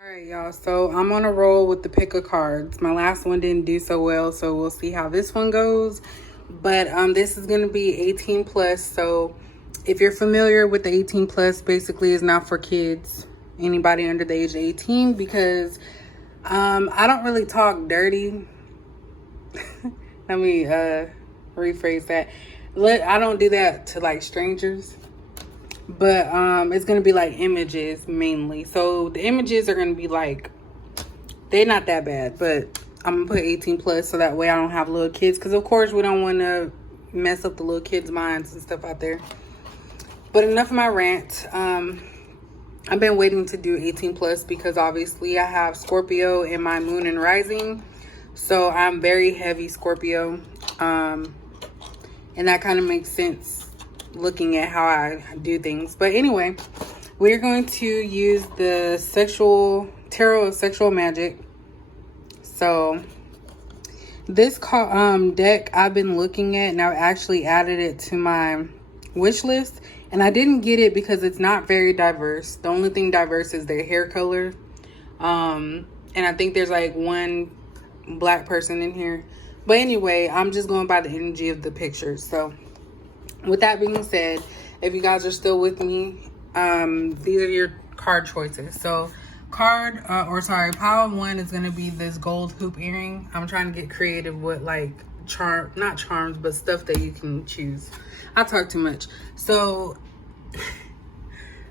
All right, y'all. So I'm on a roll with the pick of cards. My last one didn't do so well, so we'll see how this one goes. But this is going to be 18 plus. So if you're familiar with the 18 plus, basically is not for kids, anybody under the age of 18, because I don't really talk dirty. Let me rephrase that. I don't do that to like strangers. But it's gonna be like images mainly. So the images are gonna be like, they're not that bad, but I'm gonna put 18 plus so that way I don't have little kids, because of course we don't want to mess up the little kids' minds and stuff out there. But enough of my rant. I've been waiting to do 18 plus because obviously I have Scorpio in my moon and rising, so I'm very heavy Scorpio, and that kind of makes sense looking at how I do things. But anyway, we're going to use the tarot of sexual magic. So this deck I've been looking at, and I've actually added it to my wish list, and I didn't get it because it's not very diverse. The only thing diverse is their hair color, and I think there's like one black person in here. But anyway, I'm just going by the energy of the pictures. So with that being said, if you guys are still with me, these are your card choices. So pile one is going to be this gold hoop earring. I'm trying to get creative with like not charms, but stuff that you can choose. I talk too much. So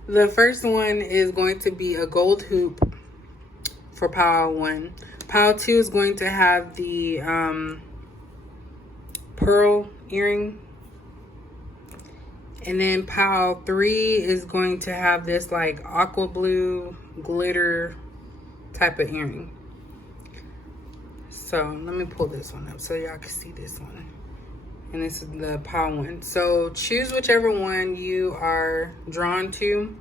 the first one is going to be a gold hoop for pile one. Pile two is going to have the pearl earring. And then pile three is going to have this like aqua blue glitter type of earring. So let me pull this one up so y'all can see this one. And this is the pile one. So choose whichever one you are drawn to.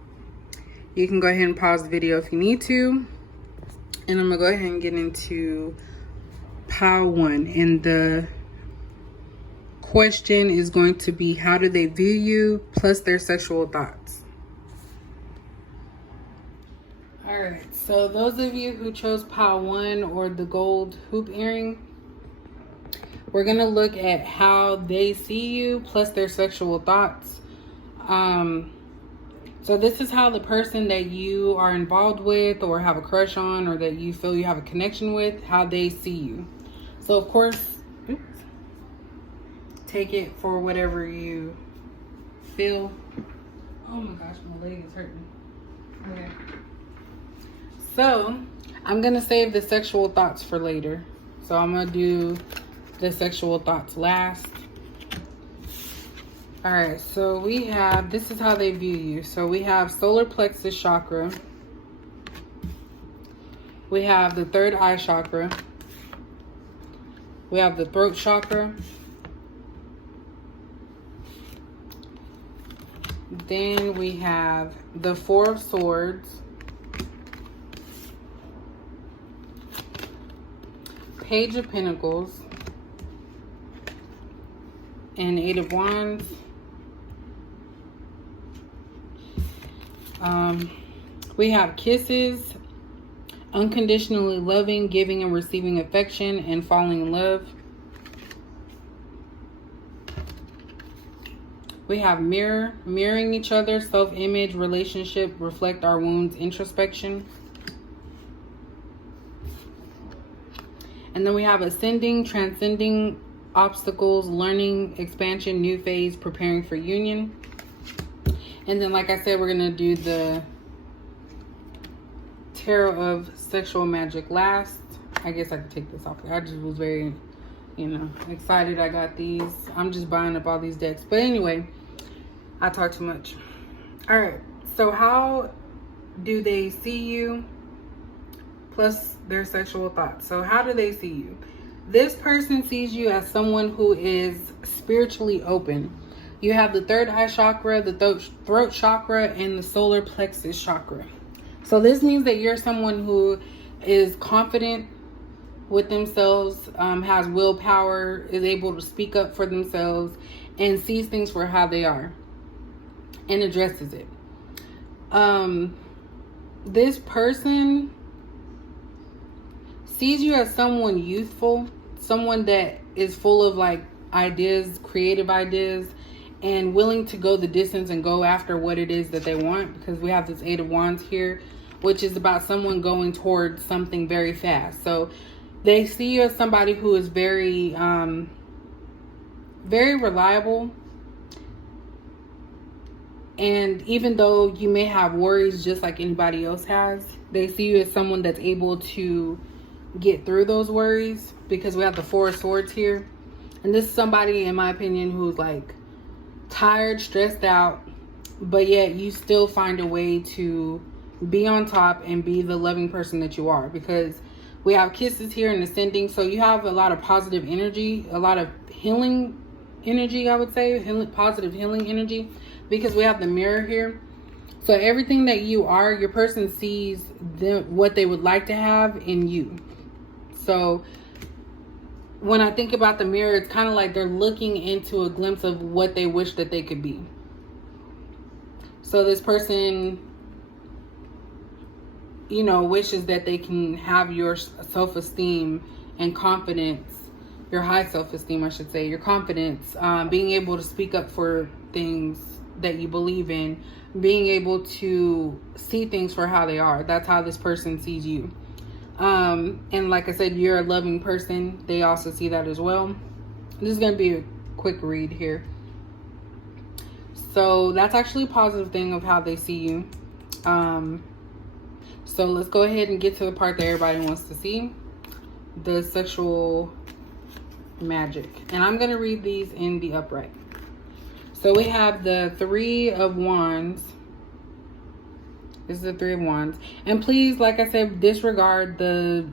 You can go ahead and pause the video if you need to. And I'm gonna go ahead and get into pile one. And the question is going to be, how do they view you, plus their sexual thoughts. All right, so those of you who chose pile one or the gold hoop earring, we're gonna look at how they see you plus their sexual thoughts. So this is how the person that you are involved with or have a crush on, or that you feel you have a connection with, how they see you. So of course, take it for whatever you feel. Oh my gosh, my leg is hurting. Okay. So I'm gonna save the sexual thoughts for later. So I'm gonna do the sexual thoughts last. All right, so we have, this is how they view you. So we have solar plexus chakra. We have the third eye chakra. We have the throat chakra. Then we have the Four of Swords, Page of Pentacles, and Eight of Wands. We have kisses, unconditionally loving, giving and receiving affection, and falling in love. We have mirroring each other, self-image, relationship, reflect our wounds, introspection. And then we have ascending, transcending obstacles, learning, expansion, new phase, preparing for union. And then, like I said, we're going to do the tarot of sexual magic last. I guess I could take this off. I just was very, excited I got these. I'm just buying up all these decks. But anyway, I talk too much. All right, so how do they see you plus their sexual thoughts? So how do they see you? This person sees you as someone who is spiritually open. You have the third eye chakra, the throat chakra, and the solar plexus chakra. So this means that you're someone who is confident with themselves, has willpower, is able to speak up for themselves, and sees things for how they are and addresses it. This person sees you as someone youthful, someone that is full of like ideas, creative ideas, and willing to go the distance and go after what it is that they want, because we have this Eight of Wands here, which is about someone going towards something very fast. So they see you as somebody who is very very reliable. And even though you may have worries just like anybody else has, they see you as someone that's able to get through those worries, because we have the Four of Swords here. And this is somebody, in my opinion, who's like tired, stressed out, but yet you still find a way to be on top and be the loving person that you are, because we have kisses here and ascending. So you have a lot of positive energy, a lot of healing energy, I would say, positive healing energy, because we have the mirror here. So everything that you are, your person sees what they would like to have in you. So when I think about the mirror, it's kind of like they're looking into a glimpse of what they wish that they could be. So this person, you know, wishes that they can have your self-esteem and confidence, your high self-esteem, I should say, your confidence, being able to speak up for things that you believe in, being able to see things for how they are. That's how this person sees you. And like I said, you're a loving person. They also see that as well. This is going to be a quick read here. So that's actually a positive thing of how they see you. So let's go ahead and get to the part that everybody wants to see. The sexual magic. And I'm going to read these in the upright. So we have the Three of Wands. This is the Three of Wands. And please, like I said, disregard the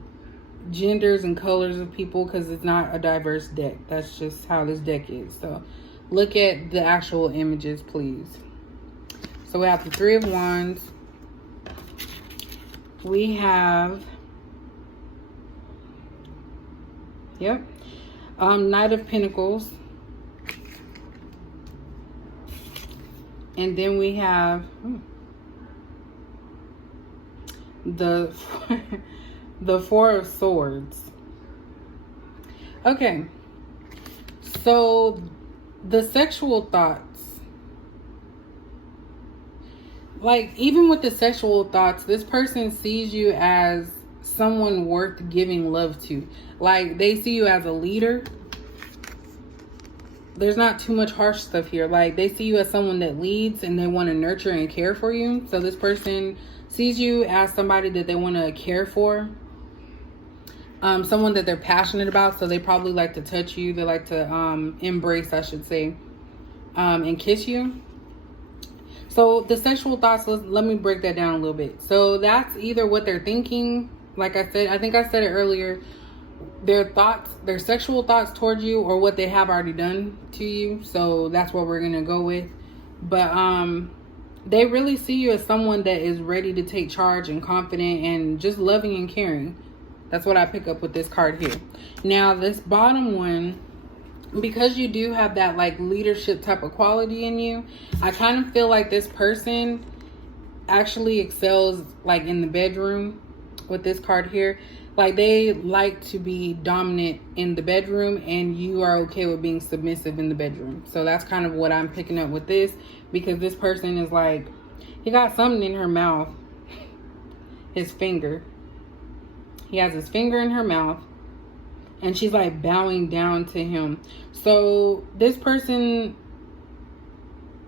genders and colors of people, because it's not a diverse deck. That's just how this deck is. So look at the actual images, please. So we have the Three of Wands. We have, Knight of Pentacles. And then we have the Four of Swords. Okay, so the sexual thoughts, like even with the sexual thoughts, this person sees you as someone worth giving love to. Like they see you as a leader. There's not too much harsh stuff here. Like they see you as someone that leads and they want to nurture and care for you. So this person sees you as somebody that they want to care for. Someone that they're passionate about. So they probably like to touch you. They like to embrace, I should say, and kiss you. So the sexual thoughts, let me break that down a little bit. So that's either what they're thinking. Like I said, I think I said it earlier. Their thoughts, their sexual thoughts towards you, or what they have already done to you. So that's what we're gonna go with. But they really see you as someone that is ready to take charge and confident and just loving and caring. That's what I pick up with this card here. Now this bottom one, because you do have that like leadership type of quality in you, I kind of feel like this person actually excels like in the bedroom with this card here. Like they like to be dominant in the bedroom, and you are okay with being submissive in the bedroom. So that's kind of what I'm picking up with this, because this person is like, he got something in her mouth. His finger. He has his finger in her mouth, and she's like bowing down to him. So this person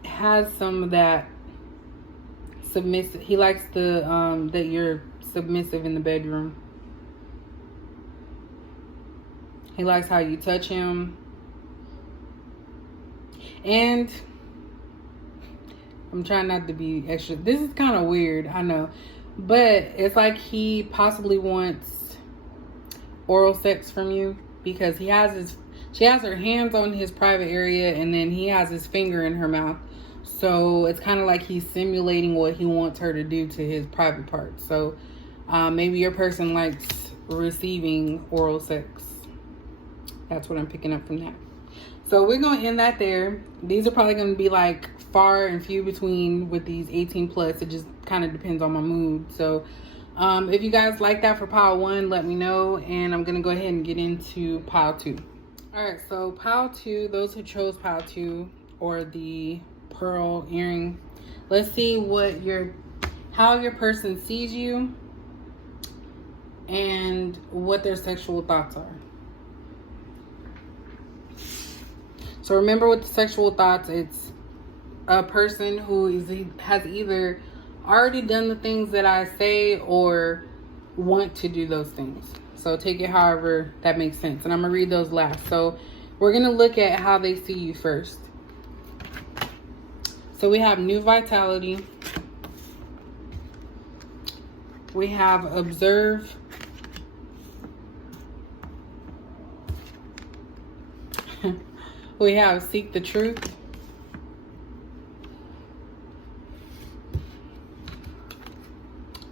has some of that submissive. He likes the that you're submissive in the bedroom. He likes how you touch him. And I'm trying not to be extra. This is kind of weird, I know. But it's like he possibly wants oral sex from you, because she has her hands on his private area, and then he has his finger in her mouth. So it's kind of like he's simulating what he wants her to do to his private parts. So maybe your person likes receiving oral sex. That's what I'm picking up from that. So we're going to end that there. These are probably going to be like far and few between with these 18 plus. It just kind of depends on my mood. So If you guys like that for pile 1, let me know, and I'm going to go ahead and get into pile 2. All right, so pile 2, those who chose pile 2 or the pearl earring, let's see how your person sees you and what their sexual thoughts are. So remember, with the sexual thoughts, it's a person who has either already done the things that I say or want to do those things. So take it however that makes sense. And I'm going to read those last. So we're going to look at how they see you first. So we have new vitality. We have observe. We have seek the truth.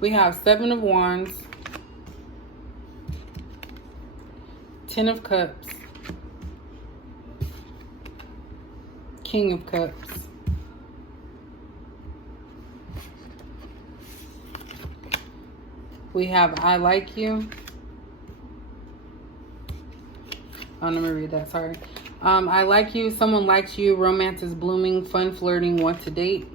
We have 7 of Wands, 10 of Cups, King of Cups, we have I like you. Oh, let me read that, sorry. I like you, someone likes you, romance is blooming, fun flirting, want to date.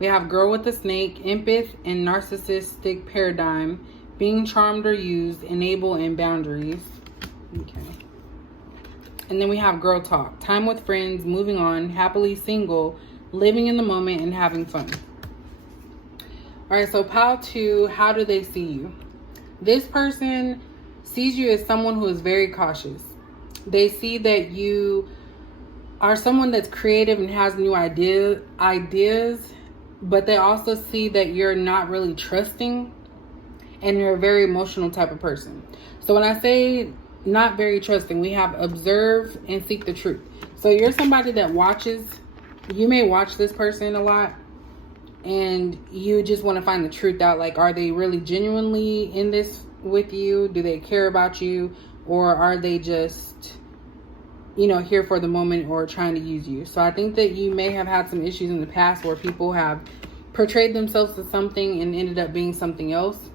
We have girl with a snake, empath and narcissistic paradigm, being charmed or used, enable and boundaries. Okay. And then we have girl talk, time with friends, moving on, happily single, living in the moment and having fun. All right, so pile 2, how do they see you? This person sees you as someone who is very cautious. They see that you are someone that's creative and has new ideas, but they also see that you're not really trusting and you're a very emotional type of person. So when I say not very trusting, we have observe and seek the truth. So you're somebody that watches. You may watch this person a lot and you just want to find the truth out. Like, are they really genuinely in this with you? Do they care about you? Or are they just, here for the moment or trying to use you? So I think that you may have had some issues in the past where people have portrayed themselves as something and ended up being something else.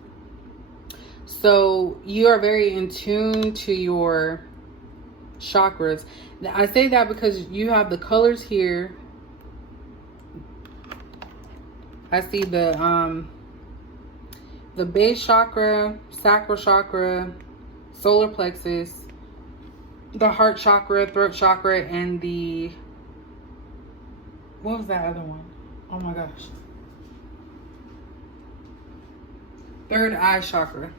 So you are very in tune to your chakras. I say that because you have the colors here. I see the base chakra, sacral chakra, solar plexus, the heart chakra, throat chakra, and what was that other one? Oh my gosh. Third eye chakra.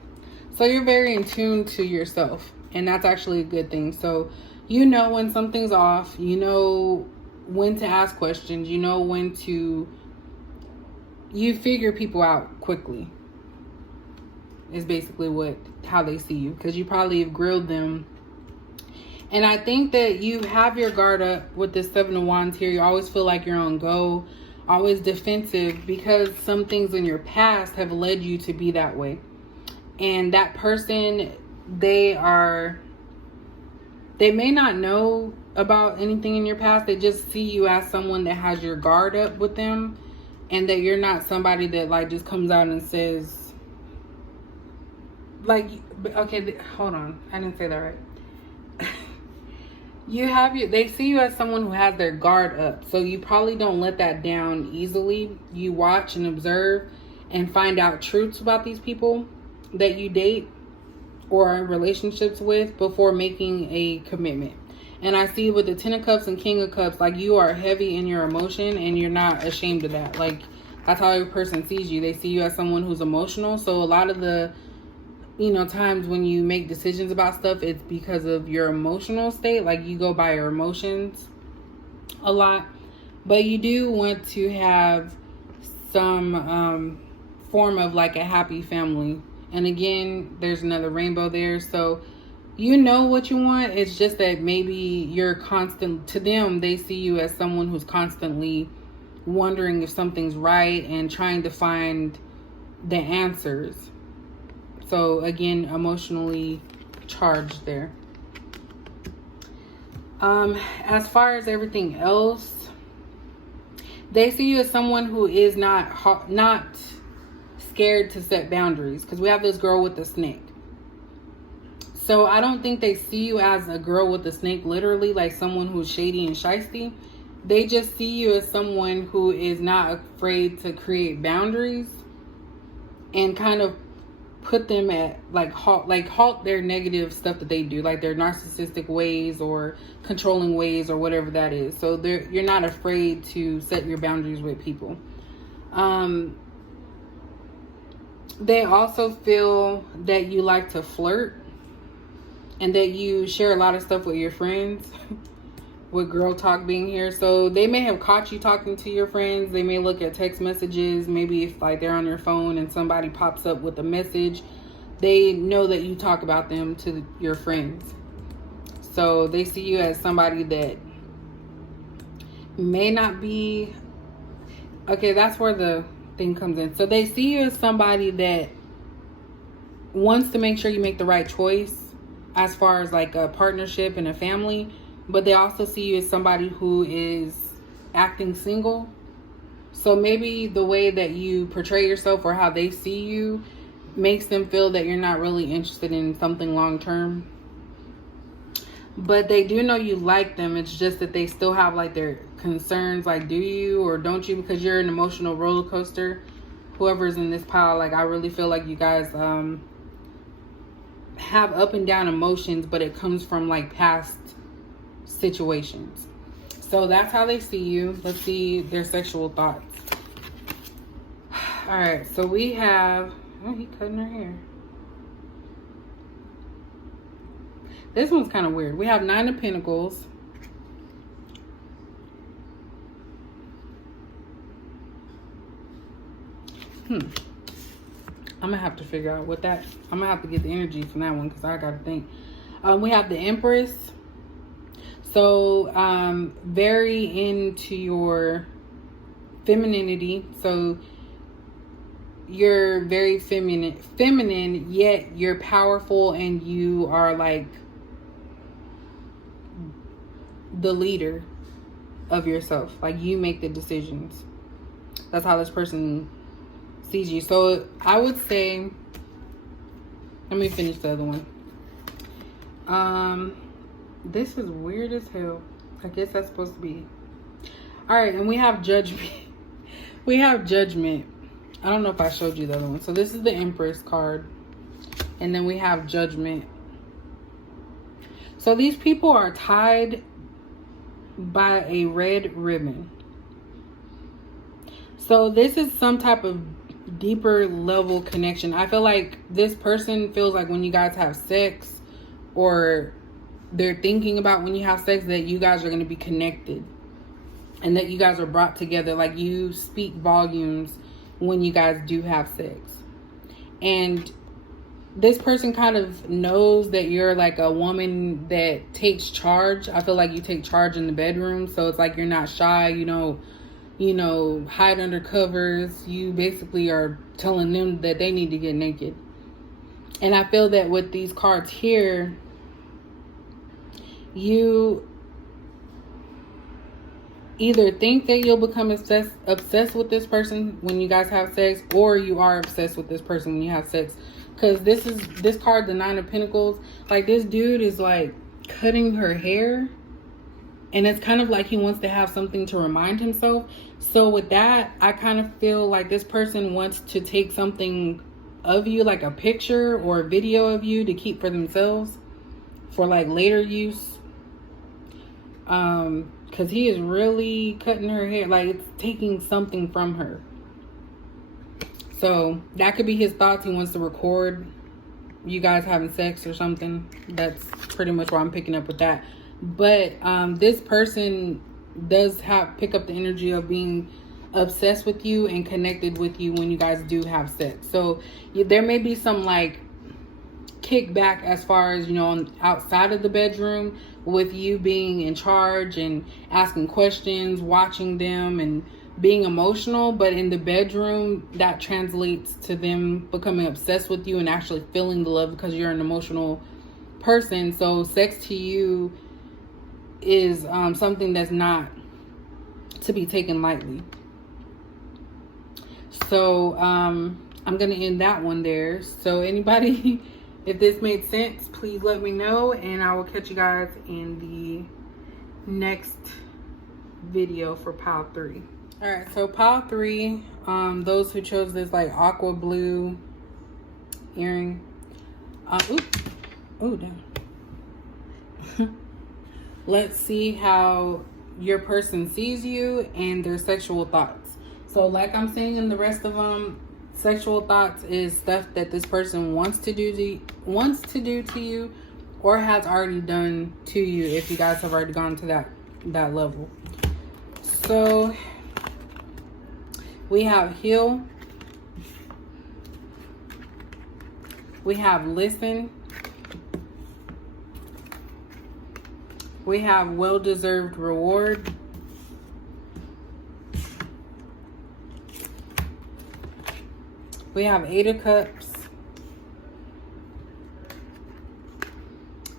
So you're very in tune to yourself, and that's actually a good thing. So you know when something's off, you know when to ask questions, you know when to, you figure people out quickly. Is basically how they see you, because you probably have grilled them. And I think that you have your guard up with this 7 of Wands here. You always feel like you're on go, always defensive, because some things in your past have led you to be that way. And that person, they may not know about anything in your past. They just see you as someone that has your guard up with them, and that you're not somebody that just comes out and says, okay, hold on, I didn't say that right. They see you as someone who has their guard up. So you probably don't let that down easily. You watch and observe and find out truths about these people that you date or are in relationships with before making a commitment. And I see with the 10 of Cups and King of Cups, you are heavy in your emotion and you're not ashamed of that. That's how every person sees you. They see you as someone who's emotional. So a lot of the times when you make decisions about stuff, it's because of your emotional state. You go by your emotions a lot. But you do want to have some form of a happy family. And again, there's another rainbow there. So you know what you want. It's just that maybe you're constant, to them, they see you as someone who's constantly wondering if something's right and trying to find the answers. So again, emotionally charged there. As far as everything else, they see you as someone who is not scared to set boundaries, because we have this girl with the snake. So I don't think they see you as a girl with a snake, literally, like someone who's shady and shisty. They just see you as someone who is not afraid to create boundaries and kind of put them at halt their negative stuff that they do, like their narcissistic ways or controlling ways or whatever that is. So you're not afraid to set your boundaries with people. They also feel that you like to flirt and that you share a lot of stuff with your friends. With girl talk being here. So they may have caught you talking to your friends. They may look at text messages. Maybe if like they're on your phone and somebody pops up with a message, they know that you talk about them to your friends. So they see you as somebody that may not be... Okay, that's where the thing comes in. So they see you as somebody that wants to make sure you make the right choice as far as like a partnership and a family. But they also see you as somebody who is acting single. So maybe the way that you portray yourself or how they see you makes them feel that you're not really interested in something long term. But they do know you like them. It's just that they still have like their concerns, like, do you or don't you? Because you're an emotional roller coaster. Whoever's in this pile, like, I really feel like you guys have up and down emotions, but it comes from like past situations. So that's how they see you. Let's see their sexual thoughts. All right, so we have... Oh, he cutting her hair. This one's kind of weird. We have 9 of Pentacles. I'm gonna have to figure out what that... I'm gonna have to get the energy from that one because I gotta think. We have the Empress. So, very into your femininity. So, you're very feminine, yet you're powerful and you are like the leader of yourself. Like, you make the decisions. That's how this person sees you. So, I would say, let me finish the other one. This is weird as hell. I guess that's supposed to be. All right, and we have judgment. We have judgment. I don't know if I showed you the other one. So this is the Empress card. And then we have judgment. So these people are tied by a red ribbon. So this is some type of deeper level connection. I feel like this person feels like when you guys have sex, or they're thinking about when you have sex, that you guys are going to be connected and that you guys are brought together. Like, you speak volumes when you guys do have sex. And this person kind of knows that you're like a woman that takes charge. I feel like you take charge in the bedroom. So it's like you're not shy, you know, hide under covers. You basically are telling them that they need to get naked. And I feel that with these cards here, you either think that you'll become obsessed with this person when you guys have sex, or you are obsessed with this person when you have sex. Because this card, the 9 of Pentacles, like, this dude is like cutting her hair, and it's kind of like he wants to have something to remind himself. So with that, I kind of feel like this person wants to take something of you, like a picture or a video of you, to keep for themselves for like later use. Because he is really cutting her hair, like it's taking something from her. So that could be his thoughts. He wants to record you guys having sex or something. That's pretty much what I'm picking up with that. But this person does pick up the energy of being obsessed with you and connected with you when you guys do have sex. So there may be some like kickback as far as, outside of the bedroom, with you being in charge and asking questions, watching them, and being emotional. But in the bedroom, that translates to them becoming obsessed with you and actually feeling the love, because you're an emotional person. So sex to you is something that's not to be taken lightly. So I'm going to end that one there. So anybody, if this made sense, please let me know, and I will catch you guys in the next video for pile 3. All right, so pile 3, those who chose this like aqua blue earring. Ooh, damn. Let's see how your person sees you and their sexual thoughts. So like I'm saying in the rest of them, sexual thoughts is stuff that this person wants to do to you or has already done to you if you guys have already gone to that level. So we have heal, we have listen, we have well-deserved reward, we have 8 of Cups,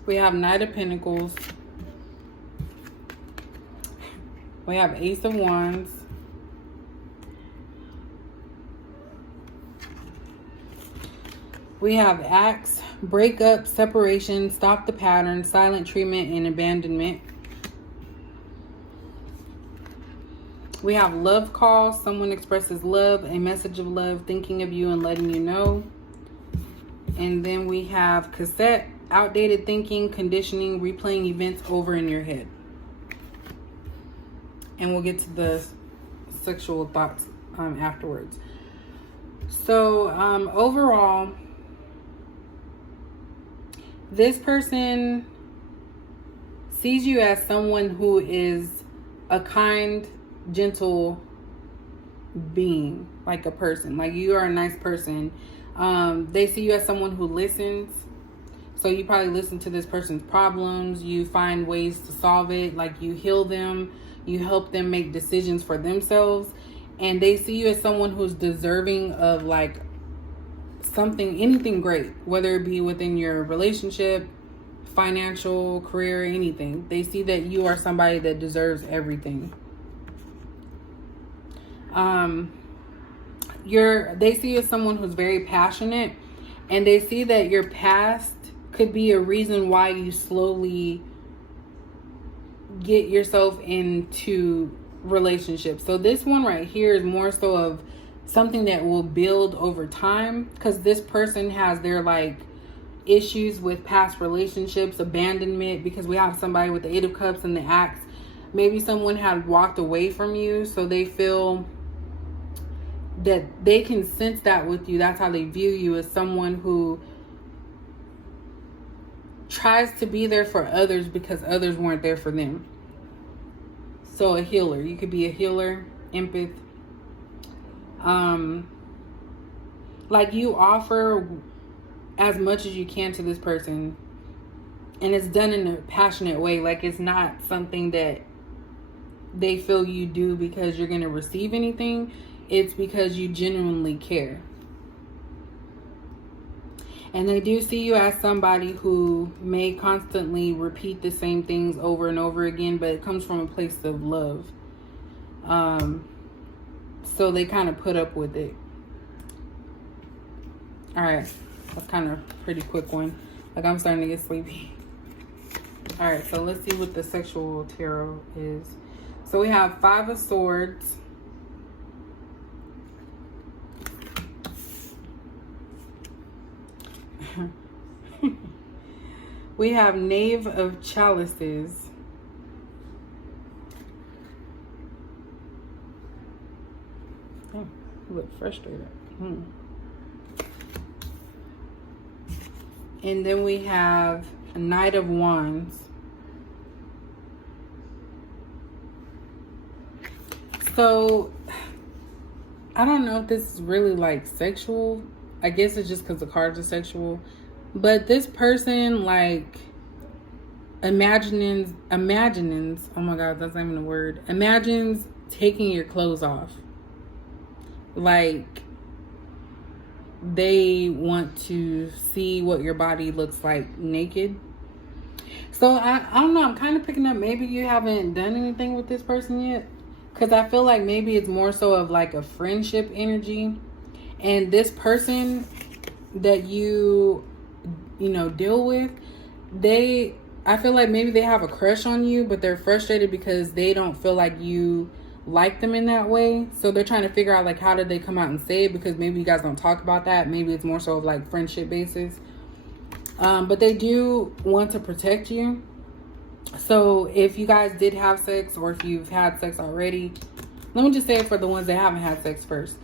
we have Knight of Pentacles, we have Ace of Wands, we have Axe, breakup, separation, stop the pattern, silent treatment, and abandonment. We have love call, someone expresses love, a message of love, thinking of you and letting you know. And then we have cassette, outdated thinking, conditioning, replaying events over in your head. And we'll get to the sexual thoughts afterwards. So overall, this person sees you as someone who is a kind, gentle being, like a person. Like you are a nice person. They see you as someone who listens. So you probably listen to this person's problems. You find ways to solve it. Like you heal them. You help them make decisions for themselves. And they see you as someone who's deserving of like something, anything great, whether it be within your relationship, financial, career, anything. They see that you are somebody that deserves everything. They see you as someone who's very passionate, and they see that your past could be a reason why you slowly get yourself into relationships. So this one right here is more so of something that will build over time, because this person has their like issues with past relationships, abandonment, because we have somebody with the 8 of Cups and the Axe. Maybe someone had walked away from you, so they feel that they can sense that with you. That's how they view you, as someone who tries to be there for others because others weren't there for them. So a healer. You could be a healer, empath. Like you offer as much as you can to this person, and it's done in a passionate way. Like it's not something that they feel you do because you're going to receive anything. It's because you genuinely care. And they do see you as somebody who may constantly repeat the same things over and over again, but it comes from a place of love. So they kind of put up with it. All right. That's kind of a pretty quick one. Like I'm starting to get sleepy. All right. So let's see what the sexual tarot is. So we have 5 of Swords. We have Knave of Chalices. Oh, you look frustrated. And then we have a Knight of Wands. So, I don't know if this is really like sexual. I guess it's just because the cards are sexual. But this person like imagines, oh my God, that's not even a word. Imagines taking your clothes off. Like they want to see what your body looks like naked. So I don't know, I'm kind of picking up maybe you haven't done anything with this person yet, because I feel like maybe it's more so of like a friendship energy, And this person that you know, deal with, I feel like maybe they have a crush on you, but they're frustrated because they don't feel like you like them in that way. So they're trying to figure out, like, how did they come out and say it, because maybe you guys don't talk about that. Maybe it's more so of like friendship basis. But they do want to protect you. So if you guys did have sex, or if you've had sex already, let me just say it for the ones that haven't had sex first.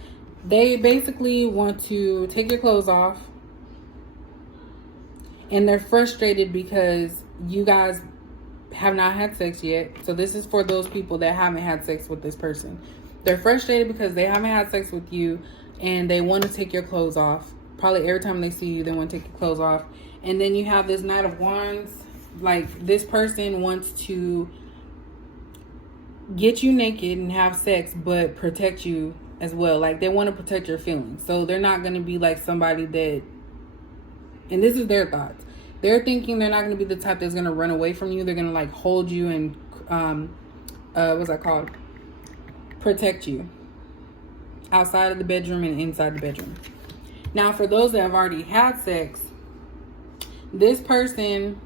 They basically want to take your clothes off, and they're frustrated because you guys have not had sex yet. So this is for those people that haven't had sex with this person. They're frustrated because they haven't had sex with you, and they want to take your clothes off. Probably every time they see you, they want to take your clothes off. And then you have this Knight of Wands. Like, this person wants to get you naked and have sex, but protect you as well. Like, they want to protect your feelings. So they're not going to be like somebody that, and this is their thoughts, they're thinking they're not going to be the type that's going to run away from you. They're going to like hold you and what's that called, protect you outside of the bedroom and inside the bedroom. Now, for those that have already had sex, this person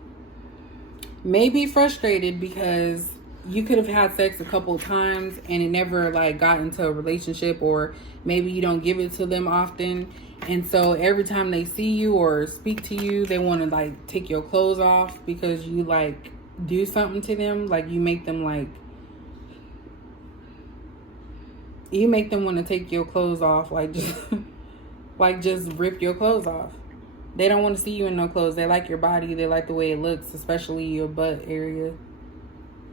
may be frustrated because you could have had sex a couple of times and it never like got into a relationship, or maybe you don't give it to them often. And so every time they see you or speak to you, they want to like take your clothes off because you like do something to them. Like, you make them want to take your clothes off, like just like just rip your clothes off. They don't want to see you in no clothes. They like your body. They like the way it looks, especially your butt area.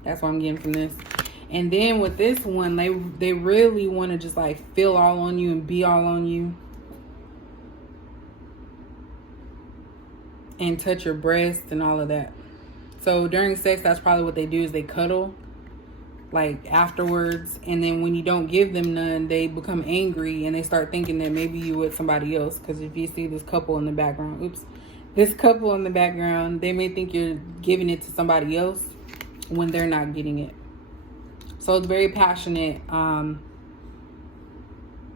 That's what I'm getting from this. And then with this one, they really want to just like feel all on you and be all on you. And touch your breast and all of that. So during sex, that's probably what they do, is they cuddle like afterwards. And then when you don't give them none, they become angry and they start thinking that maybe you with somebody else. Because if you see this couple in the background, they may think you're giving it to somebody else when they're not getting it. So it's very passionate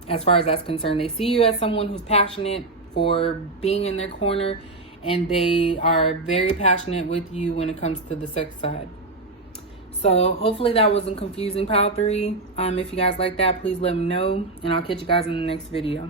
as far as that's concerned. They see you as someone who's passionate for being in their corner, and they are very passionate with you when it comes to the sex side. So hopefully that wasn't confusing, pile 3. If you guys like that, please let me know, and I'll catch you guys in the next video.